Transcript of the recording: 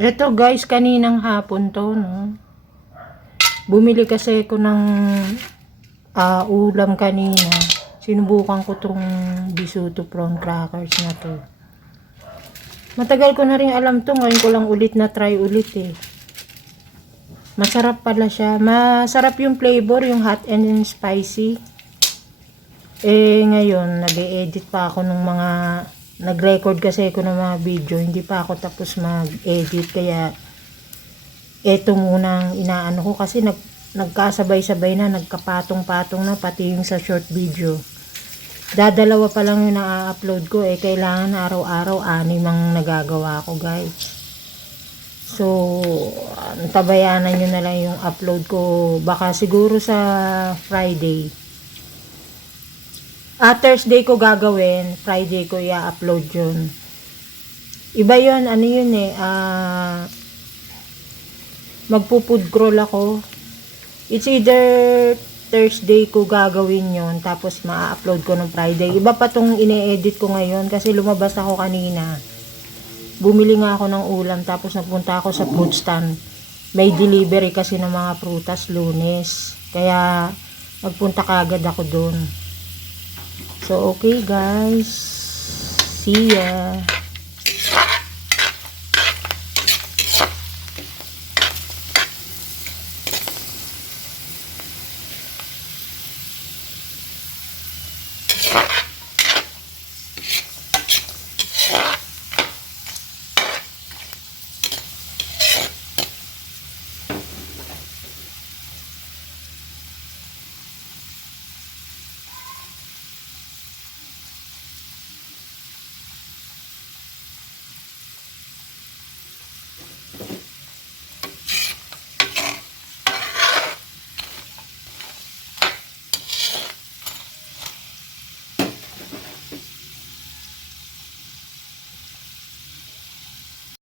Eto guys, kaninang hapon to, no? Bumili kasi ako ng ulam kanina. Sinubukan ko tong Bisuto prawn crackers na to. Matagal ko na rin alam to, ngayon ko lang ulit na try ulit eh. Masarap pala siya. Masarap yung flavor, yung hot and spicy. Ngayon, nag-e-edit pa ako ng mga... Nag-record kasi ako ng mga video. Hindi pa ako tapos mag-edit. Kaya, eto munang inaano ko kasi nagkasabay-sabay na. Nagkapatong-patong na. Pati yung sa short video. Dadalawa pa lang yung na-upload ko. Kailangan araw-araw 6 ang nagagawa ko, guys. So, tabayanan nyo na lang yung upload ko. Baka siguro sa Friday. Thursday ko gagawin, Friday ko i-upload yun. Iba yun, ano yun magpo-food crawl ako. It's either Thursday ko gagawin yun, tapos ma-upload ko ng Friday. Iba pa tong ine-edit ko ngayon, kasi lumabas ako kanina. Bumili nga ako ng ulam, tapos nagpunta ako sa fruit stand. May delivery kasi ng mga prutas Lunes. Kaya, magpunta kagad ako dun. So, okay guys. See ya.